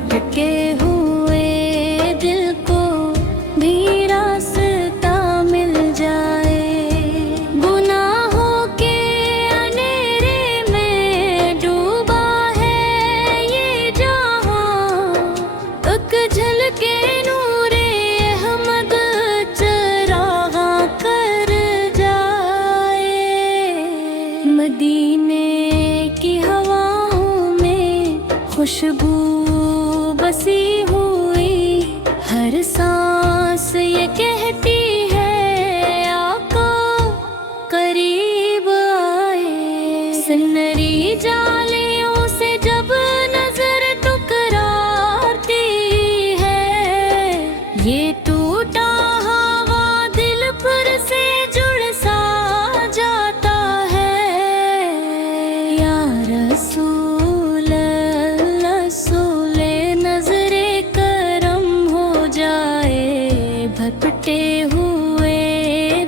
भटके हुए दिल को भी रास्ता मिल जाए। गुनाहों के अंधेरे में डूबा है ये जहां, एक झलके नूरे अहमद चरागा कर जाए। मदीने की हवाओं में खुशबू बसी हुई, हर सांस ये कहती है आका करीब आए। सुनहरी जालियों से जब नजर टकराती है, ये टूटा हवा दिल पर से जुड़ सा जाता है। या रसूल अल्लाह सोले नजरे करम हो जाए, भटके हुए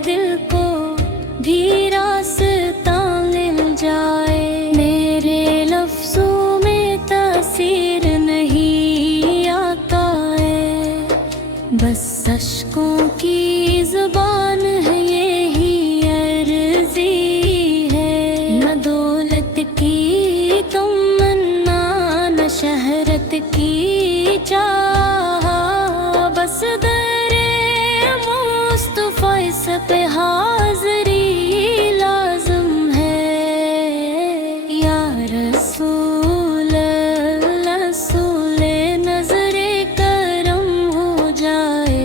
दिल को भी रास्ता मिल जाए। मेरे लफ्जों में तासीर नहीं आता है, बस अश्कों की जुबान है यही अर्जी है। न दौलत की तमन्ना न शहरत की चाह, बस दरे मुस्तफा इस पे हाज़री लाज़िम है। या रसूल अल्लाह सोले नजरे करम हो जाए,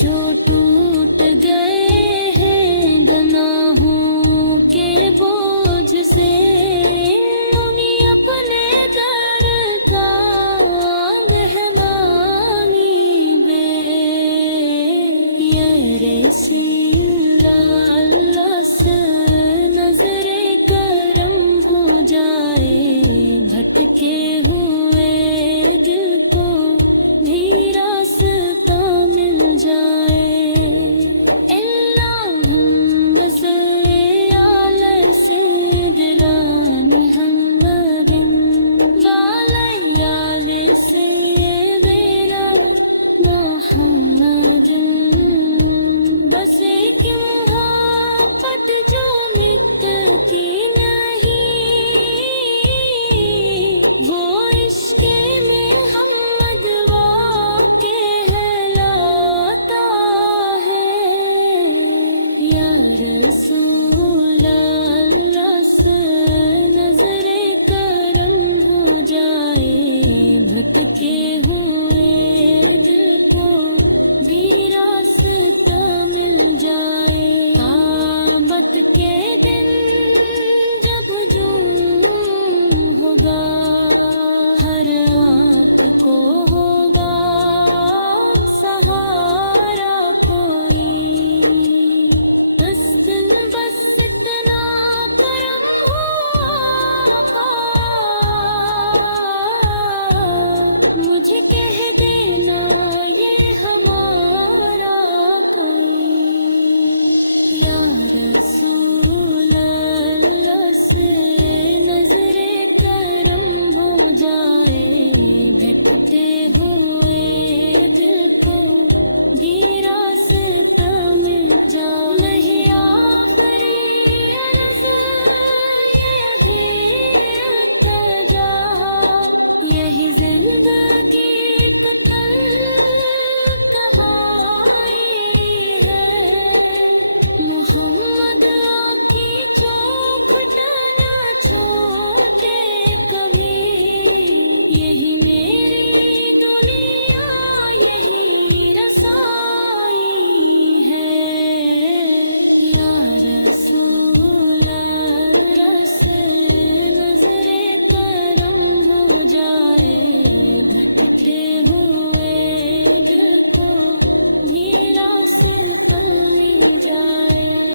جھوٹ